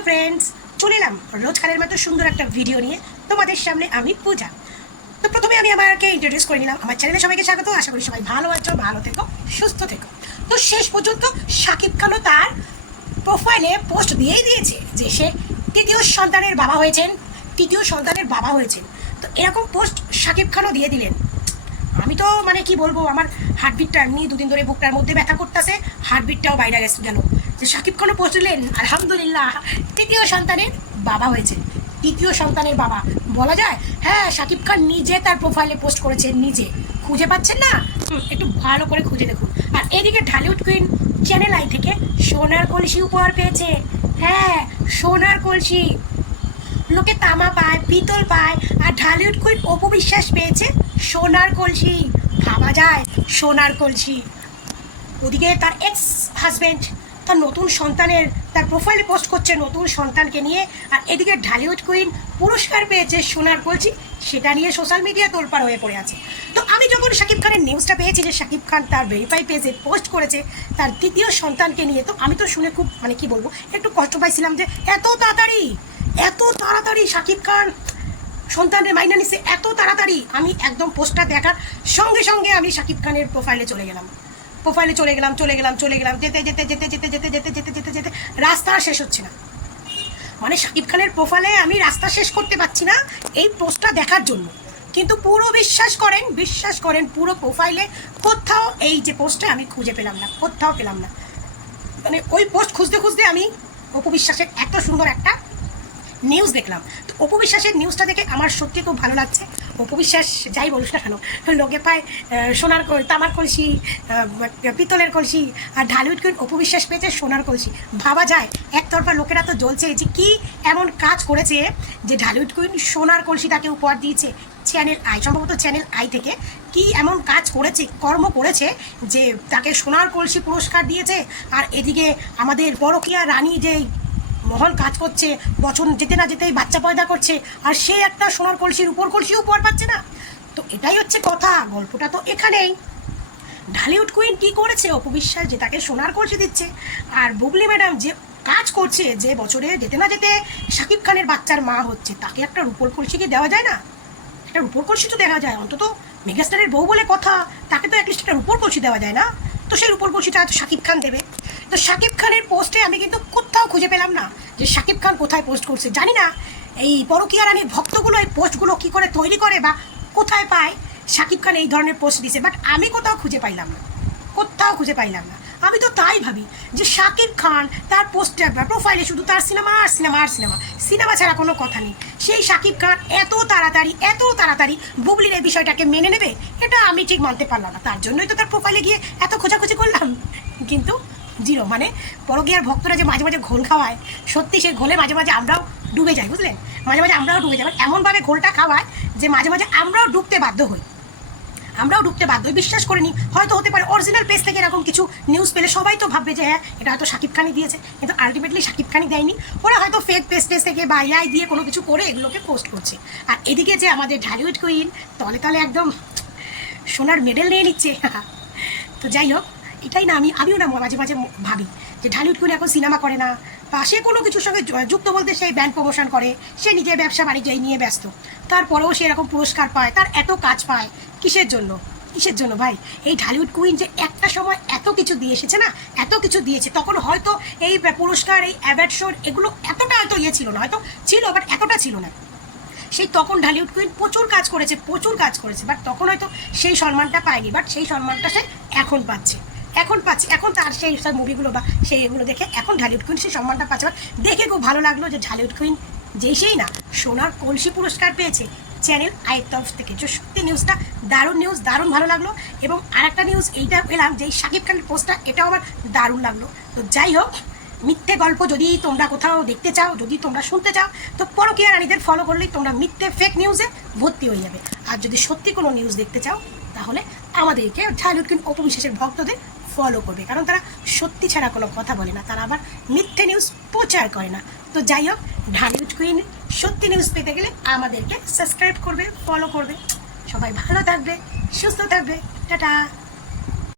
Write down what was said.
Hello friends, চলে এলাম রোজকারের মতো সুন্দর একটা ভিডিও নিয়ে তোমাদের সামনে। আমি পূজা। তো প্রথমে আমি আমাকে ইন্ট্রোডিউস করে নিলাম। আমার চ্যানেলে সবাইকে স্বাগত। আশা করি সবাই ভালো আছো, ভালো থেকো, সুস্থ থেকো। তো শেষ পর্যন্ত শাকিব খানও তার প্রোফাইলে পোস্ট দিয়েই দিয়েছে যে সে তৃতীয় সন্তানের বাবা হয়েছেন। তো এরকম পোস্ট শাকিব খানও দিয়ে দিলেন। আমি তো মানে কি বলবো, আমার হার্টবিটটা এমনি দুদিন ধরে বুকটার মধ্যে ব্যথা করতেছে, হার্টবিটটাও বাইরে গেল যে শাকিব খানও পোস্ট দিলেন আলহামদুলিল্লাহ তৃতীয় সন্তানের বাবা হয়েছে। তৃতীয় সন্তানের বাবা বলা যায়? হ্যাঁ, শাকিব খান নিজে তার প্রোফাইলে পোস্ট করেছেন। নিজে খুঁজে পাচ্ছেন না? একটু ভালো করে খুঁজে দেখুন। আর এদিকে ঢালিউড কুইন চ্যানেল আই থেকে সোনার কলসি উপহার পেয়েছে। হ্যাঁ, সোনার কলসি। লোকে তামা পায়, পিতল পায়, আর ঢালিউড কুইন অপু বিশ্বাস পেয়েছে সোনার কলসি। ভাবা যায়? সোনার কলসি। ওদিকে তার এক্স হাজব্যান্ড তার নতুন সন্তানের তার প্রোফাইলে পোস্ট করছে নতুন সন্তানকে নিয়ে, আর এদিকে ঢালিউড কুইন পুরস্কার পেয়েছে সোনার কলসি। সেটা নিয়ে সোশ্যাল মিডিয়া তোলপাড় হয়ে পড়ে আছে। তো আমি যখন শাকিব খানের নিউজটা পেয়েছি যে শাকিব খান তার ভেরিফাই পেজে পোস্ট করেছে তার তৃতীয় সন্তানকে নিয়ে, তো আমি তো শুনে খুব মানে কি বলবো, একটু কষ্ট পাইছিলাম যে এত তাড়াতাড়ি শাকিব খান সন্তানের মাইনা নিচ্ছে, এত তাড়াতাড়ি। আমি একদম পোস্টটা দেখার সঙ্গে সঙ্গে আমি শাকিব খানের প্রোফাইলে চলে গেলাম। যেতে রাস্তা শেষ হচ্ছে না। মানে শাকিব খানের প্রোফাইলে আমি রাস্তা শেষ করতে পারছি না এই পোস্টটা দেখার জন্য। কিন্তু পুরো বিশ্বাস করেন পুরো প্রোফাইলে কোথাও এই যে পোস্টটা আমি খুঁজে পেলাম না, কোথাও পেলাম না। মানে ওই পোস্ট খুঁজতে আমি অপু বিশ্বাসের এত সুন্দর একটা নিউজ দেখলাম। তো অপু বিশ্বাসের নিউজটা দেখে আমার সত্যি খুব ভালো লাগছে। অপু বিশ্বাস যাই বলুস না কেন, লোকে পায় সোনার তামার কলসি, পিতলের কলসি, আর ঢালিউড কুইন অপু বিশ্বাস পেয়েছে সোনার কলসি। ভাবা যায়? একতরফা লোকেরা তো জ্বলছে যে কি এমন কাজ করেছে যে ঢালিউড কুইন সোনার কলসি তাকে উপহার দিয়েছে চ্যানেল আই, সম্ভবত চ্যানেল আই থেকে। কি এমন কাজ করেছে, কর্ম করেছে যে তাকে সোনার কলসি পুরস্কার দিয়েছে। আর এদিকে আমাদের পরকীয়া রানী যেই মহল কাজ করছে, বছর যেতে না যেতেই বাচ্চা পয়দা করছে, আর সে একটা সোনার কলসির উপর কলসি উপহার পাচ্ছে না। তো এটাই হচ্ছে কথা, গল্পটা তো এখানেই। ঢালিউড কুইন কি করেছে? অপু বিশ্বাস যে তাকে সোনার কলসি দিচ্ছে, আর বুবলি ম্যাডাম যে কাজ করছে, যে বছরে যেতে না যেতে শাকিব খানের বাচ্চার মা হচ্ছে, তাকে একটা রূপোর কলসি কি দেওয়া যায় না? একটা রূপোর কলসি তো দেখা যায়, অন্তত মেগাস্টারের বউ বলে কথা, তাকে তো অ্যাটলিস্ট একটা রূপোর কলসি দেওয়া যায় না? তো সেই রূপোর কলসিটা হয়তো শাকিব খান দেবে। তো শাকিব খানের পোস্টে আমি কিন্তু কোথাও খুঁজে পেলাম না যে শাকিব খান কোথায় পোস্ট করছে। জানি না এই পরকীয়া রানীর ভক্তগুলো এই পোস্টগুলো কী করে তৈরি করে বা কোথায় পায় শাকিব খান এই ধরনের পোস্ট দিছে, বাট আমি কোথাও খুঁজে পাইলাম না। আমি তো তাই ভাবি যে শাকিব খান তার পোস্টার বা প্রোফাইলে শুধু তার সিনেমা ছাড়া কোনো কথা নেই। সেই শাকিব খান এত তাড়াতাড়ি বুবলির এই বিষয়টাকে মেনে নেবে, এটা আমি ঠিক মানতে পারলাম না। তার জন্যই তো তার প্রোফাইলে গিয়ে এত খোঁজাখুঁজি করলাম, কিন্তু জিরো। মানে পরকীয়ার ভক্তরা যে মাঝে মাঝে ঘোল খাওয়ায়, সত্যি সেই ঘোলে মাঝে মাঝে আমরাও ডুবে যাই, বুঝলেন? মাঝে মাঝে আমরাও ডুবে যাই, এমনভাবে ঘোলটা খাওয়ায় যে মাঝে মাঝে আমরাও ডুবতে বাধ্য হই। বিশ্বাস করিনি, হয়তো হতে পারে অরিজিনাল পেজ থেকে এরকম কিছু নিউজ পেলে সবাই তো ভাববে যে হ্যাঁ এটা হয়তো শাকিব খানই দিয়েছে, কিন্তু আলটিমেটলি শাকিব খানই দেয়নি। ওরা হয়তো ফেক পেজ থেকে বা এআই দিয়ে কোনো কিছু করে এগুলোকে পোস্ট করছে। আর এদিকে যে আমাদের ঢালিউড কুইন তলে একদম সোনার মেডেল নিয়ে নিচ্ছে। তো যাই হোক, এটাই না, আমিও না মাঝে মাঝে ভাবি যে ঢালিউড কুইন এখন সিনেমা করে না, বা সে কোনো কিছুর সঙ্গে যুক্ত বলতে সেই ব্যান্ড প্রমোশন করে, সে নিজের ব্যবসা বাণিজ্য নিয়ে ব্যস্ত, তারপরেও সে এরকম পুরস্কার পায়, তার এত কাজ পায়। কিসের জন্য ভাই? এই ঢালিউড কুইন যে একটা সময় এত কিছু দিয়ে এসেছে না, এত কিছু দিয়েছে, তখন হয়তো এই পুরস্কার, এই অ্যাওয়ার্ড শো এগুলো এতটা হয়তো ছিল না, হয়তো ছিল বাট এতটা ছিল না। সেই তখন ঢালিউড কুইন প্রচুর কাজ করেছে, বাট তখন হয়তো সেই সম্মানটা পায়নি, বাট সেই সম্মানটা সে এখন পাচ্ছে। এখন তার সেই সব মুভিগুলো বা সেই এগুলো দেখে এখন ঢালিউড কুইন সেই সম্মানটা পাচ্ছে। দেখে খুব ভালো লাগলো যে ঢালিউড কুইন সেই না সোনার কলসি পুরস্কার পেয়েছে চ্যানেল আইয়ের তরফ থেকে। যে সত্যি নিউজটা দারুণ ভালো লাগলো। এবং আরেকটা নিউজ এইটা পেলাম যে শাকিব খানের পোস্টটা, এটাও আমার দারুণ লাগলো। তো যাই হোক, মিথ্যে গল্প যদি তোমরা কোথাও দেখতে চাও, যদি তোমরা শুনতে চাও, তো পরকীয়া রানীদের ফলো করলেই তোমরা মিথ্যে ফেক নিউজে ভর্তি হয়ে যাবে। আর যদি সত্যি কোনো নিউজ দেখতে চাও, তাহলে আমাদেরকে ঢালিউড কুইন অপু বিশ্বাসের ভক্তদের ফলো করবে, কারণ তারা সত্যি ছাড়া কোনো কথা বলে না, তারা আবার মিথ্যে নিউজ প্রচার করে না। তো যাই হোক, ঢালিউড কুইন সত্যি নিউজ পেতে গেলে আমাদেরকে সাবস্ক্রাইব করবে, ফলো করবে। সবাই ভালো থাকবে, সুস্থ থাকবে। টাটা।